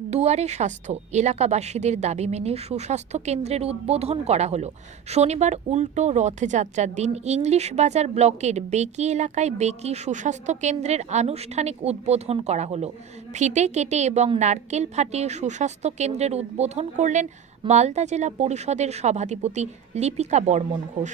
দুয়ারে স্বাস্থ্য, এলাকাবাসীদের দাবি মেনে সুস্বাস্থ্য কেন্দ্রের উদ্বোধন করা হলো। শনিবার উল্টো রথযাত্রার দিন ইংলিশ বাজার ব্লকের বেকি এলাকায় বেকি সুস্বাস্থ্য কেন্দ্রের আনুষ্ঠানিক উদ্বোধন করা হলো। ফিতে কেটে এবং নারকেল ফাটিয়ে সুস্বাস্থ্য কেন্দ্রের উদ্বোধন করলেন মালদা জেলা পরিষদের সভাধিপতি লিপিকা বর্মন ঘোষ।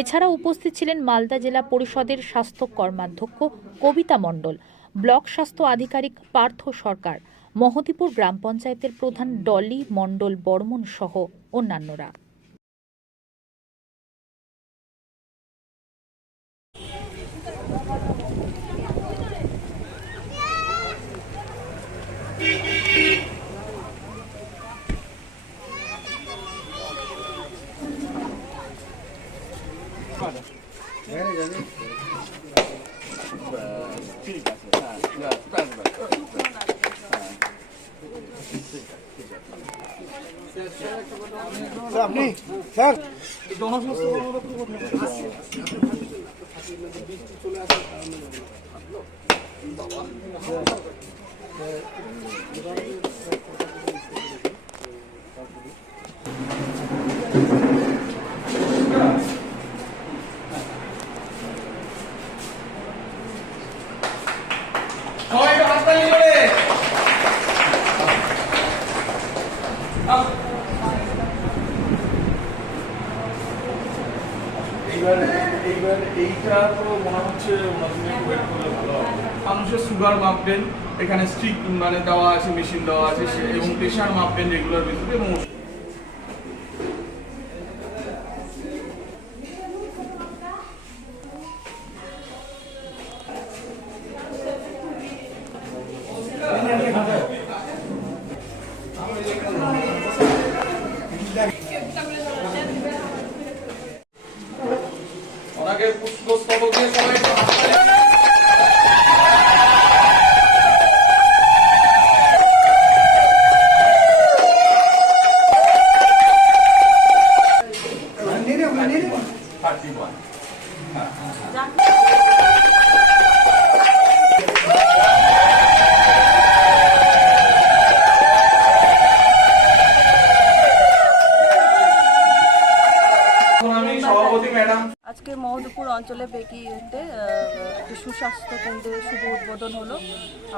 এছাড়া উপস্থিত ছিলেন মালদা জেলা পরিষদের স্বাস্থ্য কর্মাধ্যক্ষ কবিতা মণ্ডল, ব্লক স্বাস্থ্য আধিকারিক পার্থ সরকার মহদীপুর গ্রাম পঞ্চায়েতের প্রধান ডলি মণ্ডল বর্মন সহ অন্যান্যরা। আপনি স্যার। সবাই একটু হাততালি করে। এখানে স্ট্রিক মানে দেওয়া আছে মেশিন দেওয়া আছে এবং প্রেশার মাপবেন রেগুলার বেসিসে এবং ওনাকে পুষ্পস্তবক দিয়ে সবাই সভাপতি ম্যাডাম আজকে মহদপুর অঞ্চলে বেকিতে একটি সুস্বাস্থ্য কেন্দ্রের শুভ উদ্বোধন হলো।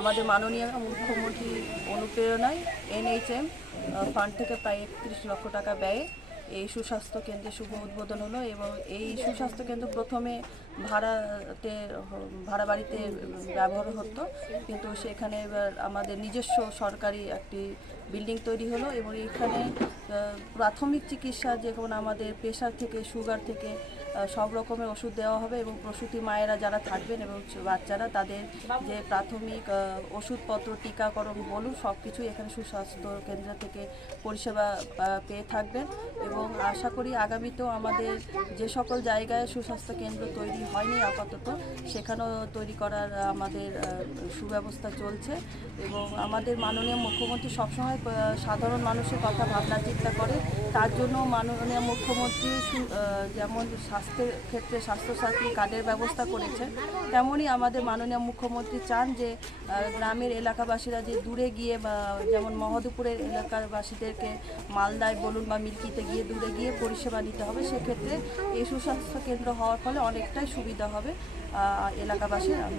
আমাদের মাননীয় মুখ্যমন্ত্রী অনুপ্রেরণায় এনএইচএম ফান্ড থেকে প্রায় একত্রিশ লক্ষ টাকা ব্যয়ে এই সুস্বাস্থ্য কেন্দ্রের শুভ উদ্বোধন হলো এবং এই সুস্বাস্থ্য কেন্দ্র প্রথমে ভাড়াতে, ভাড়া বাড়িতে ব্যবহার হতো। কিন্তু সেখানে এবার আমাদের নিজস্ব সরকারি একটি বিল্ডিং তৈরি হলো এবং এখানে প্রাথমিক চিকিৎসা যেমন আমাদের প্রেশার থেকে, সুগার থেকে সব রকমের ওষুধ দেওয়া হবে এবং প্রসূতি মায়েরা যারা থাকবেন এবং বাচ্চারা, তাদের যে প্রাথমিক ওষুধপত্র, টিকাকরণ বলুন সব কিছুই এখানে সুস্বাস্থ্য কেন্দ্র থেকে পরিষেবা পেয়ে থাকবেন এবং আশা করি আগামীতেও আমাদের যে সকল জায়গায় সুস্বাস্থ্য কেন্দ্র তৈরি হয়নি আপাতত, সেখানেও তৈরি করার আমাদের সুব্যবস্থা চলছে এবং আমাদের মাননীয় মুখ্যমন্ত্রী সবসময় সাধারণ মানুষের কথা ভাবনা, চিন্তা করে। তার জন্য মাননীয় মুখ্যমন্ত্রী যেমন স্বাস্থ্যের ক্ষেত্রে স্বাস্থ্যসাথী কার্ডের ব্যবস্থা করেছেন তেমনই আমাদের মাননীয় মুখ্যমন্ত্রী চান যে গ্রামের এলাকাবাসীরা যে দূরে গিয়ে বা, যেমন মহাদুপুরের এলাকাবাসীদেরকে মালদায় বলুন বা মিল্কিতে গিয়ে দূরে গিয়ে পরিষেবা নিতে হবে, সেক্ষেত্রে এই সুস্বাস্থ্য কেন্দ্র হওয়ার ফলে অনেকটাই সুবিধা হবে এলাকাবাসীর আমি